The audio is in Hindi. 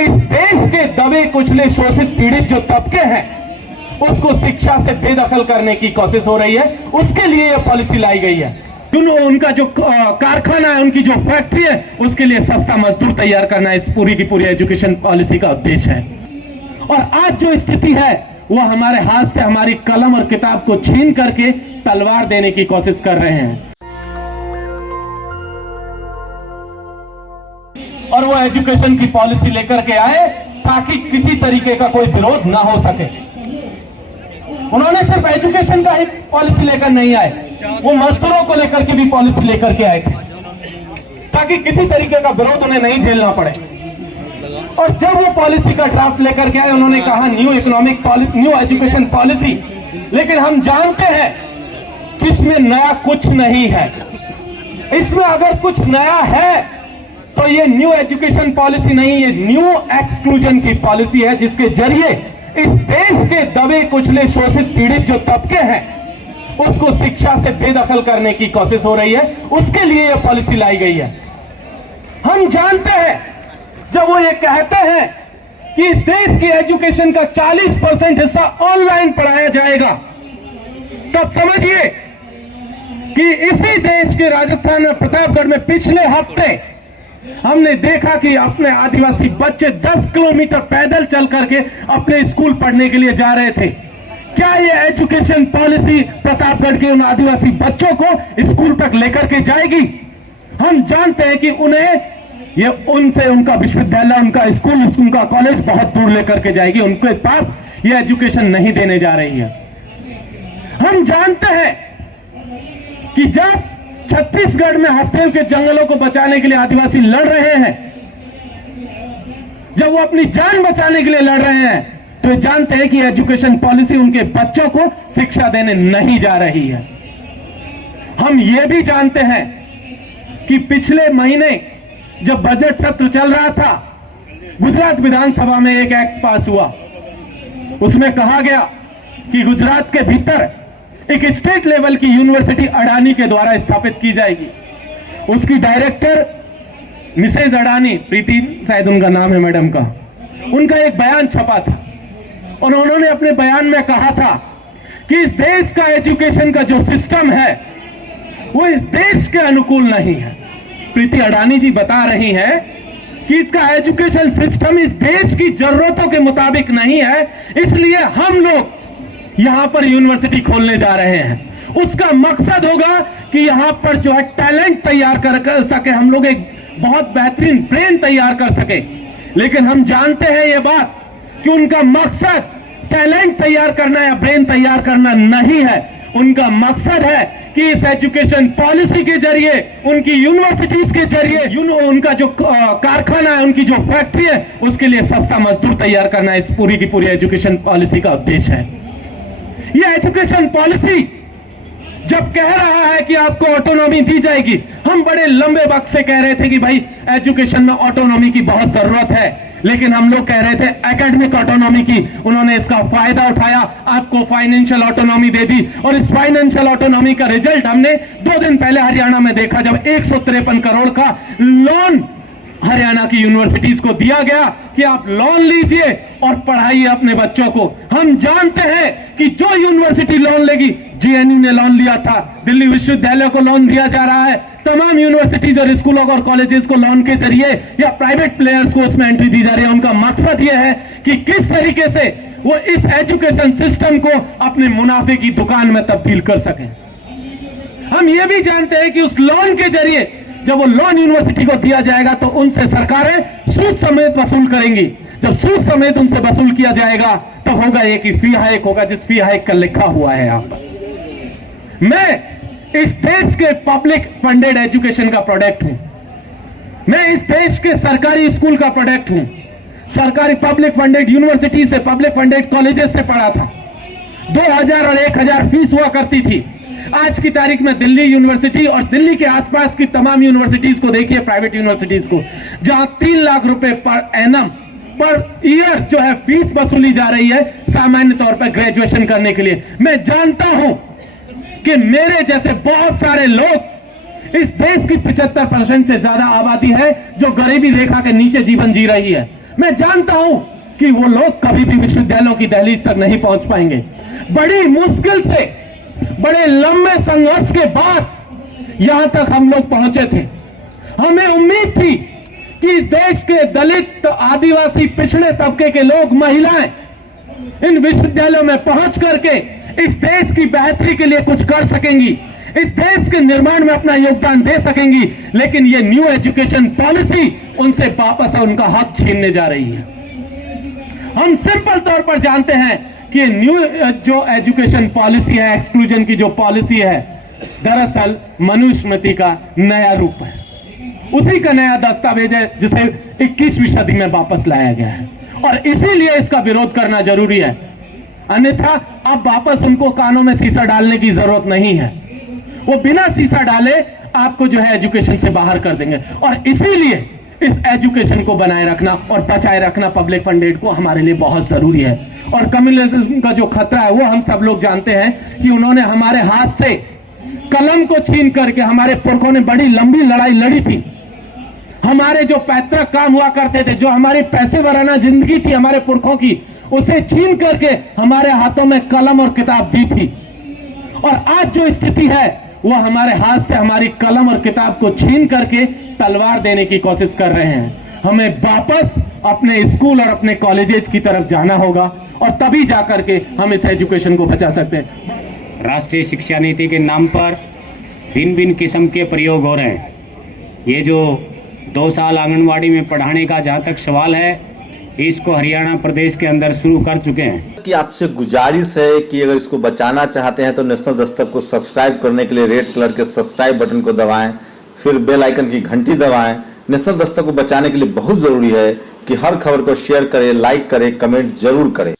इस देश के दबे कुचले शोषित पीड़ित जो तबके हैं उसको शिक्षा से बेदखल करने की कोशिश हो रही है। उसके लिए यह पॉलिसी लाई गई है। उनका जो कारखाना है, उनकी जो फैक्ट्री है, उसके लिए सस्ता मजदूर तैयार करना इस पूरी की पूरी एजुकेशन पॉलिसी का उद्देश्य है। और आज जो स्थिति है वो हमारे हाथ से हमारी कलम और किताब को छीन करके तलवार देने की कोशिश कर रहे हैं। और वो एजुकेशन की पॉलिसी लेकर के आए ताकि किसी तरीके का कोई विरोध ना हो सके। उन्होंने सिर्फ एजुकेशन का ही पॉलिसी लेकर नहीं आए, वो मजदूरों को लेकर के भी पॉलिसी लेकर के आए थे ताकि किसी तरीके का विरोध उन्हें नहीं झेलना पड़े। और जब वो पॉलिसी का ड्राफ्ट लेकर के आए, उन्होंने कहा न्यू एजुकेशन पॉलिसी, लेकिन हम जानते हैं कि इसमें नया कुछ नहीं है। इसमें अगर कुछ नया है तो ये न्यू एजुकेशन पॉलिसी नहीं, ये न्यू एक्सक्लूजन की पॉलिसी है, जिसके जरिए इस देश के दबे कुचले शोषित पीड़ित जो तबके हैं उसको शिक्षा से बेदखल करने की कोशिश हो रही है। उसके लिए यह पॉलिसी लाई गई है। हम जानते हैं जब वो ये कहते हैं कि इस देश की एजुकेशन का 40% हिस्सा ऑनलाइन पढ़ाया जाएगा, तब समझिए कि इसी देश के राजस्थान में प्रतापगढ़ में पिछले हफ्ते हमने देखा कि अपने आदिवासी बच्चे 10 किलोमीटर पैदल चल करके अपने स्कूल पढ़ने के लिए जा रहे थे। क्या ये एजुकेशन पॉलिसी प्रतापगढ़ के उन आदिवासी बच्चों को स्कूल तक लेकर के जाएगी? हम जानते हैं कि उन्हें ये उनसे उनका विश्वविद्यालय, उनका स्कूल, उनका कॉलेज बहुत दूर लेकर के जाएगी। उनके पास ये एजुकेशन नहीं देने जा रही है। हम जानते हैं कि जब छत्तीसगढ़ में हसदेव के जंगलों को बचाने के लिए आदिवासी लड़ रहे हैं, जब वो अपनी जान बचाने के लिए लड़ रहे हैं, तो ये जानते हैं कि एजुकेशन पॉलिसी उनके बच्चों को शिक्षा देने नहीं जा रही है। हम ये भी जानते हैं कि पिछले महीने जब बजट सत्र चल रहा था, गुजरात विधानसभा में एक एक्ट पास हुआ। उसमें कहा गया कि गुजरात के भीतर एक स्टेट लेवल की यूनिवर्सिटी अडानी के द्वारा स्थापित की जाएगी। उसकी डायरेक्टर मिसेज अडानी, प्रीति शायद उनका नाम है मैडम का, उनका एक बयान छपा था और उन्होंने अपने बयान में कहा था कि इस देश का एजुकेशन का जो सिस्टम है वो इस देश के अनुकूल नहीं है। प्रीति अडानी जी बता रही हैं कि इसका एजुकेशन सिस्टम इस देश की जरूरतों के मुताबिक नहीं है, इसलिए हम लोग यहां पर यूनिवर्सिटी खोलने जा रहे हैं। उसका मकसद होगा कि यहां पर जो है टैलेंट तैयार कर सके, हम लोग एक बहुत बेहतरीन ब्रेन तैयार कर सके। लेकिन हम जानते हैं ये बात कि उनका मकसद टैलेंट तैयार करना या ब्रेन तैयार करना नहीं है। उनका मकसद है कि इस एजुकेशन पॉलिसी के जरिए, उनकी यूनिवर्सिटीज के जरिए, उनका जो कारखाना है, उनकी जो फैक्ट्री है, उसके लिए सस्ता मजदूर तैयार करना इस पूरी की पूरी एजुकेशन पॉलिसी का उद्देश्य है। यह एजुकेशन पॉलिसी जब कह रहा है कि आपको ऑटोनॉमी दी जाएगी, हम बड़े लंबे वक्त से कह रहे थे कि भाई एजुकेशन में ऑटोनॉमी की बहुत जरूरत है, लेकिन हम लोग कह रहे थे एकेडमिक ऑटोनॉमी की। उन्होंने इसका फायदा उठाया, आपको फाइनेंशियल ऑटोनॉमी दे दी और इस फाइनेंशियल ऑटोनॉमी का रिजल्ट हमने 2 दिन पहले हरियाणा में देखा, जब 153 करोड़ का लोन हरियाणा की यूनिवर्सिटीज को दिया गया कि आप लोन लीजिए और पढ़ाइए अपने बच्चों को। हम जानते हैं कि जो यूनिवर्सिटी लोन लेगी, जेएनयू ने लोन लिया था, दिल्ली विश्वविद्यालय को लोन दिया जा रहा है, तमाम यूनिवर्सिटीज और स्कूलों और कॉलेजेस को लोन के जरिए या प्राइवेट प्लेयर्स को उसमें एंट्री दी जा रही है। उनका मकसद यह है कि किस तरीके से वो इस एजुकेशन सिस्टम को अपने मुनाफे की दुकान में तब्दील कर सके। हम ये भी जानते हैं कि उस लोन के जरिए जब वो लोन यूनिवर्सिटी को दिया जाएगा तो उनसे सरकारें सूद समेत वसूल करेंगी। जब सूद समेत उनसे वसूल किया जाएगा तब होगा ये कि फी हाइक होगा, जिस फी हाइक का लिखा हुआ है यहां पर। मैं इस देश के पब्लिक फंडेड एजुकेशन का प्रोडक्ट हूं। मैं इस देश के सरकारी स्कूल का प्रोडक्ट हूं। सरकारी पब्लिक फंडेड यूनिवर्सिटी से, पब्लिक फंडेड कॉलेजेस से पढ़ा था। 2000 और 1000 फीस हुआ करती थी। आज की तारीख में दिल्ली यूनिवर्सिटी और दिल्ली के आसपास की तमाम यूनिवर्सिटीज को देखिए, प्राइवेट यूनिवर्सिटीज को, जहां 3 लाख रुपए पर एनम पर ईयर जो है फीस वसूली जा रही है सामान्य तौर पर ग्रेजुएशन करने के लिए। मैं जानता हूं कि मेरे जैसे बहुत सारे लोग, इस देश की 75% से ज्यादा आबादी है जो गरीबी रेखा के नीचे जीवन जी रही है। मैं जानता हूं कि वो लोग कभी भी विश्वविद्यालयों की दहलीज तक नहीं पहुंच पाएंगे। बड़ी मुश्किल से, बड़े लंबे संघर्ष के बाद यहां तक हम लोग पहुंचे थे। हमें उम्मीद थी कि इस देश के दलित, आदिवासी, पिछड़े तबके के लोग, महिलाएं इन विश्वविद्यालयों में पहुंच करके इस देश की बेहतरी के लिए कुछ कर सकेंगी, इस देश के निर्माण में अपना योगदान दे सकेंगी। लेकिन ये न्यू एजुकेशन पॉलिसी उनसे वापस उनका हक छीनने जा रही है। हम सिंपल तौर पर जानते हैं कि न्यू जो एजुकेशन पॉलिसी है, एक्सक्लूजन की जो पॉलिसी है, दरअसल मनुस्मृति का नया रूप है, उसी का नया दस्तावेज है जिसे 21वीं सदी में वापस लाया गया है और इसीलिए इसका विरोध करना जरूरी है। अन्यथा अब वापस उनको कानों में शीशा डालने की जरूरत नहीं है। वो बिना शीशा डाले आपको जो है एजुकेशन से बाहर कर देंगे और इसीलिए इस एजुकेशन को बनाए रखना और बचाए रखना पब्लिक फंडेड को हमारे लिए बहुत जरूरी है। और कम्युनिज्म का जो खतरा है वो हम सब लोग जानते हैं कि उन्होंने हमारे हाथ से कलम को छीन करके, हमारे पुरखों ने बड़ी लंबी लड़ाई लड़ी थी। हमारे जो पैतृक काम हुआ करते थे, जो हमारी पैसे वराना जिंदगी थी हमारे पुरखों की, उसे छीन करके हमारे हाथों में कलम और किताब दी थी। और आज जो स्थिति है वो हमारे हाथ से हमारी कलम और किताब को छीन करके तलवार देने की कोशिश कर रहे हैं। हमें वापस अपने स्कूल और अपने कॉलेजेस की तरफ जाना होगा और तभी जाकर के हम इस एजुकेशन को बचा सकते हैं। राष्ट्रीय शिक्षा नीति के नाम पर भिन्न भिन्न किस्म के प्रयोग हो रहे हैं। ये जो 2 साल आंगनवाड़ी में पढ़ाने का जहाँ तक सवाल है, इसको हरियाणा प्रदेश के अंदर शुरू कर चुके हैं। कि आपसे गुजारिश है कि अगर इसको बचाना चाहते हैं तो नेशनल दस्तक को सब्सक्राइब करने के लिए रेड कलर के सब्सक्राइब बटन को दबाएं, फिर बेल आइकन की घंटी दबाएं। नेशनल दस्तक को बचाने के लिए बहुत जरूरी है कि हर खबर को शेयर करें, लाइक करें, कमेंट जरूर करें।